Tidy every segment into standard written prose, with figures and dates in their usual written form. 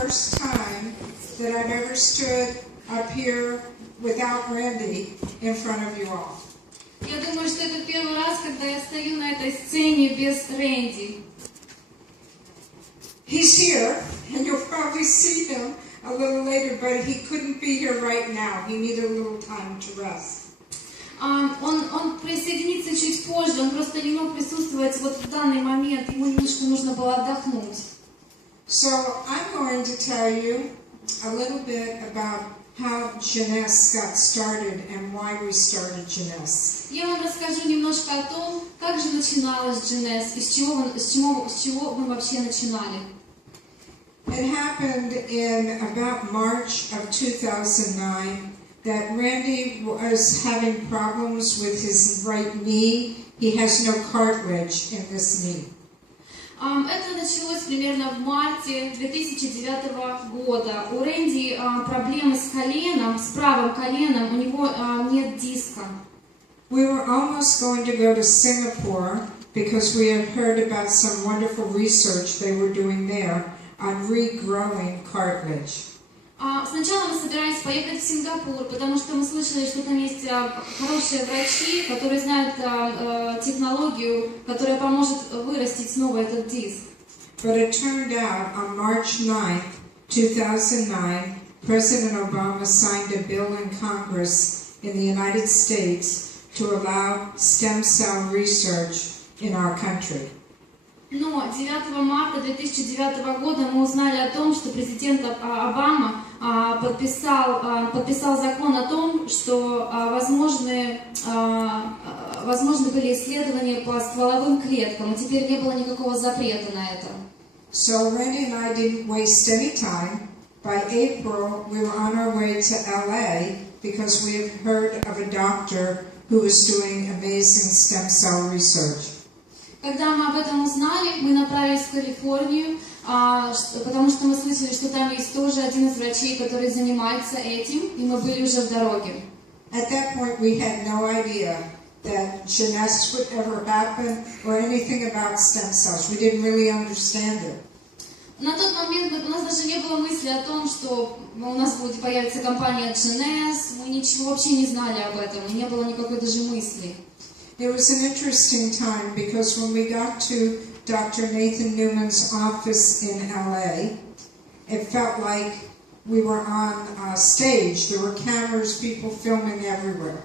first time that I've ever stood up here without Randy in front of you all. Я думаю, что это первый раз, когда я стою на этой сцене без Рэнди. He's here, and you'll probably see him a little later, but he couldn't be here right now. He needed a little time to rest. Он присоединится чуть позже, он просто не мог присутствовать вот в данный момент, ему немножко нужно было отдохнуть. So I'm going to tell you a little bit about how Jeunesse got started and why we started Jeunesse. Я вам расскажу немножко о том, как же начиналась Jeunesse, и с чего мы вообще начинали. It happened in about March of 2009 that Randy was having problems with his right knee. He has no cartilage in this knee. Это началось примерно в марте 2009 года. У Рэнди проблемы с коленом, с правым коленом, у него нет диска. We were almost going to go to Singapore because we had heard about some wonderful research they were doing there on regrowing cartilage. Сначала мы собирались поехать в Сингапур, потому что мы слышали, что там есть хорошие врачи, которые знают технологию, которая поможет вырастить снова этот диск. But it turned out on March 9, 2009, President Obama signed a bill in Congress in the United States to allow stem cell research in our country. Но 9 марта 2009 года мы узнали о том, что президент Обама подписал закон о том, что возможны были исследования по стволовым клеткам, и теперь не было никакого запрета на это. So Randy and I didn't waste any time. By April, we were on our way to LA because we had heard of a doctor who was doing amazing stem cell research. Когда мы об этом узнали, мы направились в Калифорнию, потому что мы слышали, что там есть тоже один из врачей, который занимается этим, и мы были уже в дороге. At that point, we had no idea that Jeunesse would ever happen or anything about stem cells. We didn't really understand it. На тот момент у нас даже не было мысли о том, что у нас будет появиться компания Jeunesse, мы ничего вообще не знали об этом, и не было никакой даже мысли. It was an interesting time because when we got to Dr. Nathan Newman's office in LA, it felt like we were on a stage. There were cameras, people filming everywhere.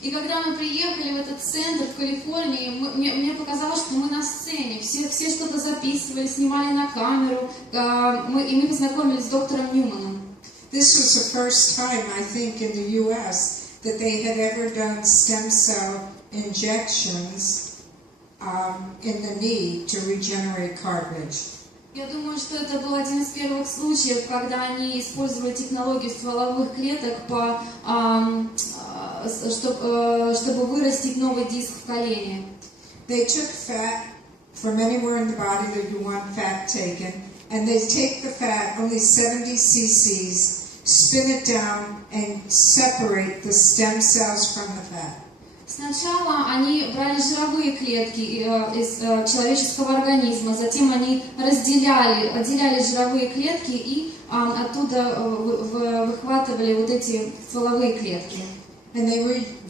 И когда мы приехали в этот центр в Калифорнии, мне показалось, что мы на сцене. Все что-то записывали, снимали на камеру, и мы познакомились с доктором Ньюманом. This was the first time, I think, in the U.S. that they had ever done stem cell injections in the knee to regenerate cartilage. Я думаю, что это был один из первых случаев, когда они использовали технологию стволовых клеток, чтобы вырастить новый диск в колене. They took fat from anywhere in the body that you want fat taken, and they take the fat, only 70 cc's, spin it down and separate the stem cells from the fat. Сначала они брали жировые клетки из человеческого организма, затем они отделяли жировые клетки и оттуда выхватывали вот эти стволовые клетки. And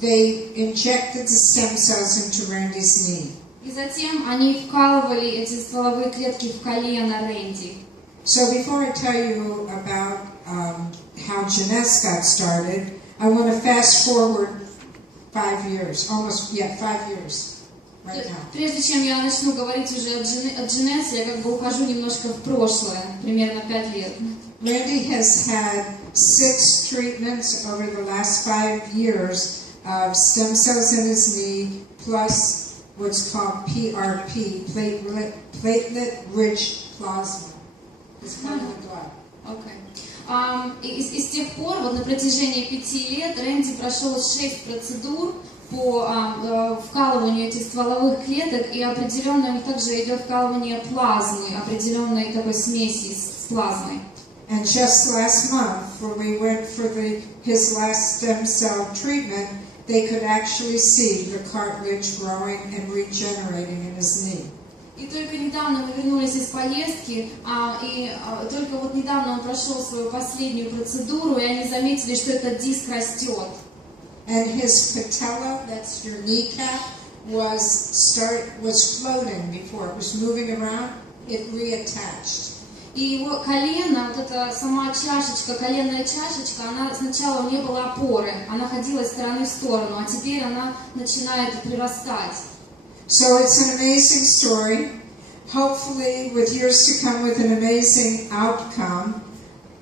they injected the stem cells into Randy's knee. И затем они вкалывали эти стволовые клетки в колено Рэнди. So before I tell you about how Jeunesse got started, I want to fast forward 5 years, 5 years, right now. Прежде чем я начну говорить уже о Jeunesse, я как бы ухожу немножко в прошлое, примерно 5 лет. Randy has had 6 treatments over the last 5 years of stem cells in his knee, plus what's called PRP, platelet-rich plasma. It's part of the blood. Okay. И с тех пор, вот на протяжении 5 лет, Рэнди прошел 6 процедур по вкалыванию этих стволовых клеток, и определенно у них также идет вкалывание плазмы, определенной такой смеси с плазмой. And just last month, when we went for his last stem cell treatment, they could actually see the cartilage growing and regenerating in his knee. И только недавно мы вернулись из поездки, только вот недавно он прошел свою последнюю процедуру, и они заметили, что этот диск растет. And his patella, that's your kneecap, was floating before. It was moving around. It reattached. И его колено, вот эта сама чашечка, коленная чашечка, она сначала у нее была опоры, она ходила из стороны в сторону, а теперь она начинает прирастать. So it's an amazing story. Hopefully, with years to come, with an amazing outcome.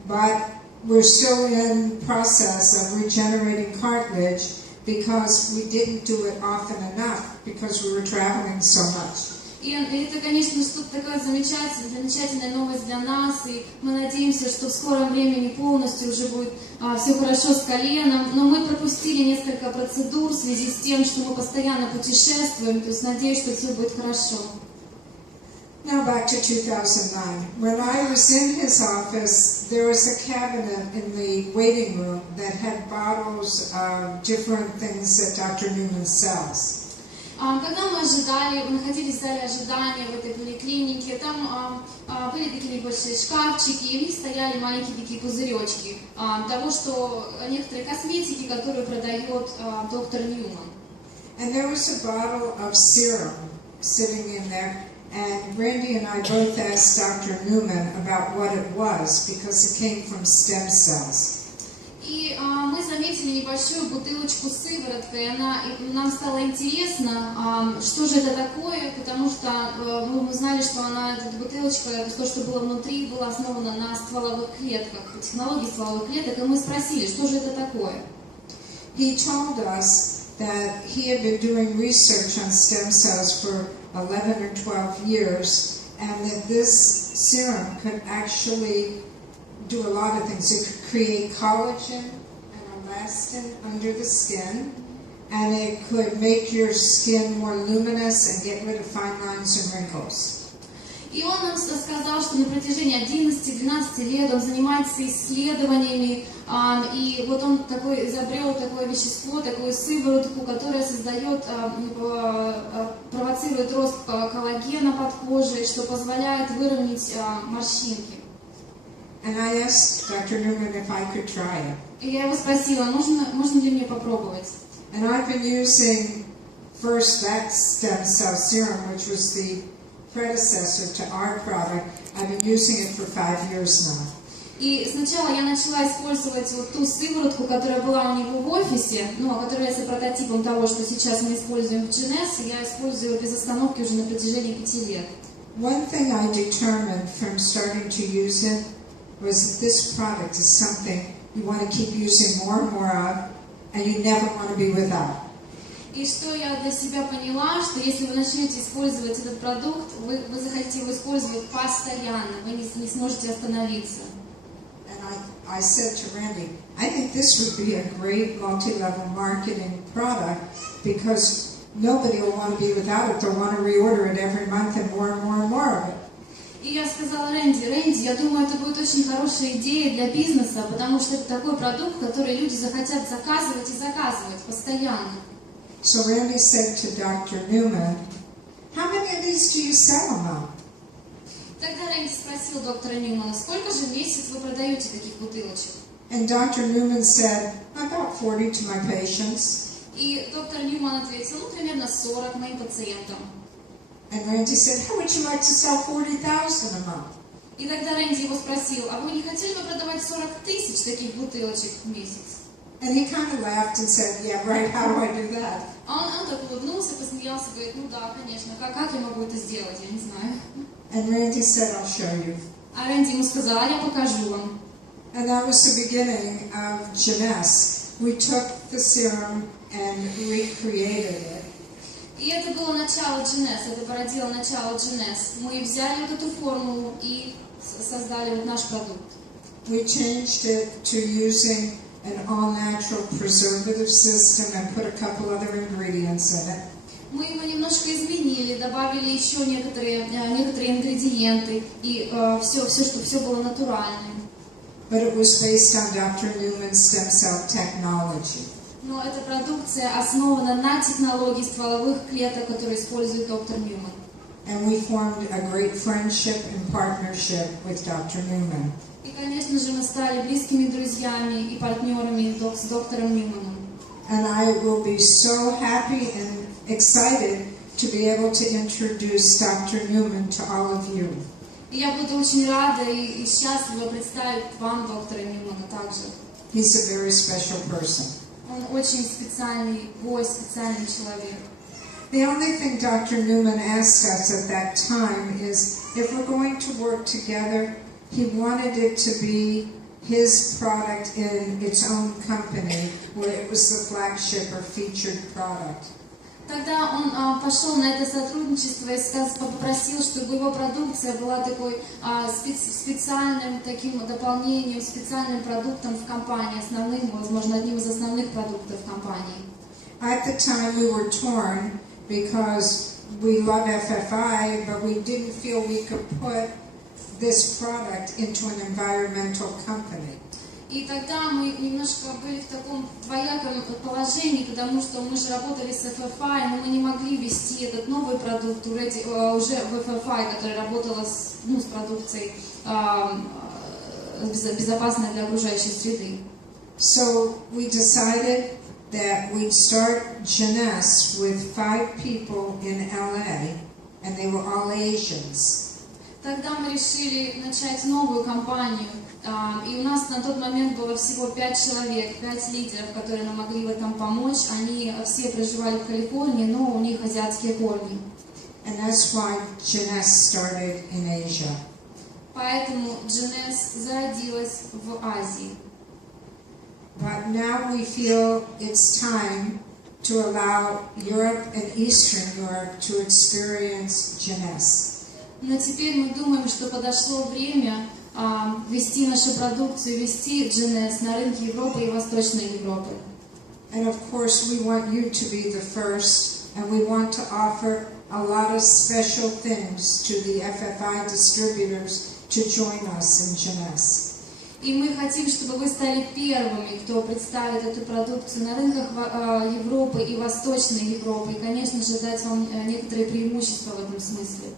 But we're still in process of regenerating cartilage because we didn't do it often enough because we were traveling so much. И это, конечно, что-то такое замечательная новость для нас, и мы надеемся, что в скором времени полностью уже будет все хорошо с коленом, но мы пропустили несколько процедур в связи с тем, что мы постоянно путешествуем, то есть надеюсь, что все будет хорошо. Now back to 2009. When I was in his office, there was a cabinet in the waiting room that had bottles of different things that Dr. Newman sells. Когда мы ожидали, мы находились в зале ожидания в этой поликлинике, там были такие небольшие шкафчики, и в них стояли маленькие такие пузыречки того, что некоторые косметики, которые продает доктор Ньюман. And there was a bottle of serum sitting in there, and Randy and I both asked Dr. Newman about what it was because it came from stem cells. И мы заметили небольшую бутылочку с сывороткой, и нам стало интересно, что же это такое, потому что мы знали, что эта бутылочка, то, что было внутри, было основано на стволовых клетках, технологии стволовых клеток, и мы спросили, что же это такое. He told us that he had been doing research on stem cells for 11 or 12 years, and that this serum could actually do a lot of things. It could create collagen and elastin under the skin, and it could make your skin more luminous and get rid of fine lines and wrinkles. И он нам сказал, что на протяжении 11-12 лет он занимается исследованиями, и вот он изобрел такое вещество, такую сыворотку, которая провоцирует рост коллагена под кожей, что позволяет выровнять морщинки. And I asked Dr. Newman if I could try it. И я его спросила, можно ли мне попробовать? And I've been using first that stem cell serum, which was the predecessor to our product. I've been using it for 5 years now. И сначала я начала использовать вот ту сыворотку, которая была у него в офисе, которая является прототипом того, что сейчас мы используем в Jeunesse, и я использую без остановки уже на протяжении 5 лет. One thing I determined from starting to use it was that this product is something you want to keep using more and more of, and you never want to be without. И что я для себя поняла, что если вы начнете использовать этот продукт, вы захотите его использовать постоянно, вы не сможете остановиться. And I said to Randy, I think this would be a great multi-level marketing product because nobody will want to be without it. They'll want to reorder it every month and more and more and more of it. И я сказала Рэнди, я думаю, это будет очень хорошая идея для бизнеса, потому что это такой продукт, который люди захотят заказывать и заказывать постоянно. So Randy said to Dr. Newman, how many of these do you sell a month? Тогда Рэнди спросил доктора Ньюмана, сколько же в месяц вы продаете таких бутылочек? And Dr. Newman said, about 40 to my patients. И доктор Ньюман ответил, примерно 40 моим пациентам. And Randy said, how would you like to sell 40,000 a month? И тогда Рэнди его спросил, а вы не хотели бы продавать 40 тысяч таких бутылочек в месяц? And he kind of laughed and said, yeah, right, how do I do that? Он так улыбнулся, посмеялся, говорит, да, конечно, как я могу это сделать, я не знаю. And Randy said, I'll show you. А Рэнди ему сказал, я покажу вам. And that was the beginning of Jeunesse. We took the serum and recreated it. И это было начало Jeunesse, это породило начало Jeunesse. Мы взяли вот эту формулу и создали вот наш продукт. We changed it to using an all-natural preservative system and put a couple other ingredients in it. Мы его немножко изменили, добавили еще некоторые ингредиенты, и чтобы все было натуральным. But it was based on Dr. Newman's stem cell technology. Но эта продукция основана на технологии стволовых клеток, которые использует доктор Ньюман. and we formed a great friendship and partnership with Dr. Newman. И, конечно же, мы стали близкими друзьями и партнерами с доктором Ньюманом. And I will be so happy and excited to be able to introduce Dr. Newman to all of you. И я буду очень рада и счастлива представить вам доктора Ньюмана также. He's a very special person. Он очень специальный гость, специальный человек. The only thing Dr. Newman asked us at that time is if we're going to work together, he wanted it to be his product in its own company, where it was the flagship or featured product. Тогда он пошел на это сотрудничество и попросил, чтобы его продукция была такой специальным таким дополнением, специальным продуктом в компании, основным, возможно, одним из основных продуктов компании. At the time we were torn because we love FFI, but we didn't feel we could put this product into an environmental company. И тогда мы немножко были в таком двояком положении, потому что мы же работали с FFI, но мы не могли вести этот новый продукт уже в FFI, который работала с продукцией безопасной для окружающей среды. So we decided that we'd start Jeunesse with 5 people in LA, and they were all Asians. Тогда мы решили начать новую компанию, и у нас на тот момент было всего 5 человек, 5 лидеров, которые нам могли в этом помочь. Они все проживали в Калифорнии, но у них азиатские корни. And that's why Jeunesse started in Asia. Поэтому Jeunesse зародилась в Азии. But now we feel it's time to allow Europe and Eastern Europe to experience Jeunesse. Но теперь мы думаем, что подошло время ввести нашу продукцию, ввести Jeunesse на рынки Европы и Восточной Европы. And of course we want you to be the first, and we want to offer a lot of special things to the FFI distributors to join us in Jeunesse. И мы хотим, чтобы вы стали первыми, кто представит эту продукцию на рынках Европы и Восточной Европы. И, конечно же, дать вам некоторые преимущества в этом смысле.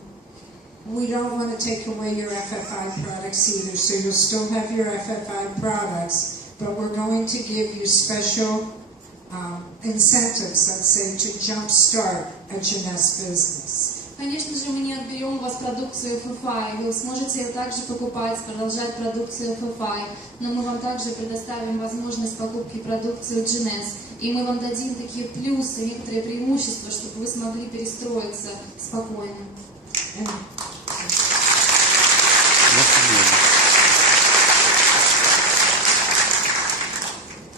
We don't want to take away your FFI products either, so you'll still have your FFI products, but we're going to give you special incentives, let's say, to jumpstart a Jeunesse business. Конечно же, мы не отберем у вас продукцию FFI, вы сможете ее также покупать, продолжать продукцию FFI, но мы вам также предоставим возможность покупки продукции Jeunesse, и мы вам дадим такие плюсы, некоторые преимущества, чтобы вы смогли перестроиться спокойно.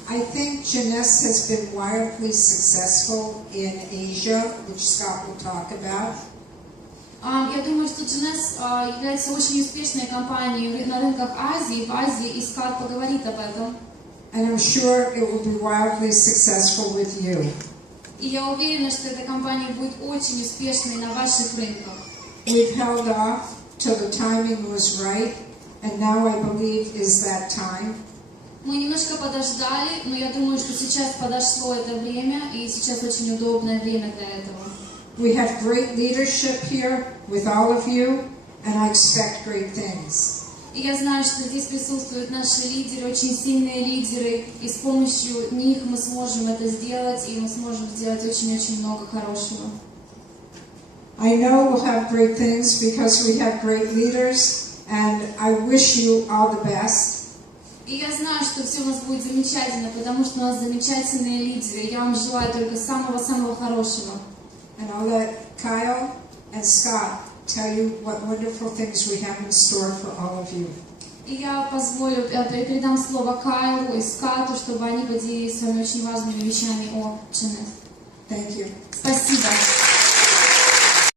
I think Jeunesse has been wildly successful in Asia, which Scott will talk about. Я думаю, что Jeunesse является очень успешной компанией на рынках Азии, в Азии, и Scott поговорит об этом. And I'm sure it will be wildly successful with you. И я уверена, что эта компания будет очень успешной на ваших рынках. We've held off till the timing was right, and now I believe is that time. Мы немножко подождали, но я думаю, что сейчас подошло это время, и сейчас очень удобное время для этого. We have great leadership here with all of you, and I expect great things. И я знаю, что здесь присутствуют наши лидеры, очень сильные лидеры, и с помощью них мы сможем это сделать, и мы сможем сделать очень-очень много хорошего. I know we'll have great things because we have great leaders, and I wish you all the best. И я знаю, что все у нас будет замечательно, потому что у нас замечательные лидеры. Я вам желаю только самого-самого хорошего. And I'll let Kyle and Scott tell you what wonderful things we have in store for all of you. И я передам слово Кайлу и Скатту, чтобы они поделились с вами очень важными вещами о Jeunesse. Thank you. Спасибо.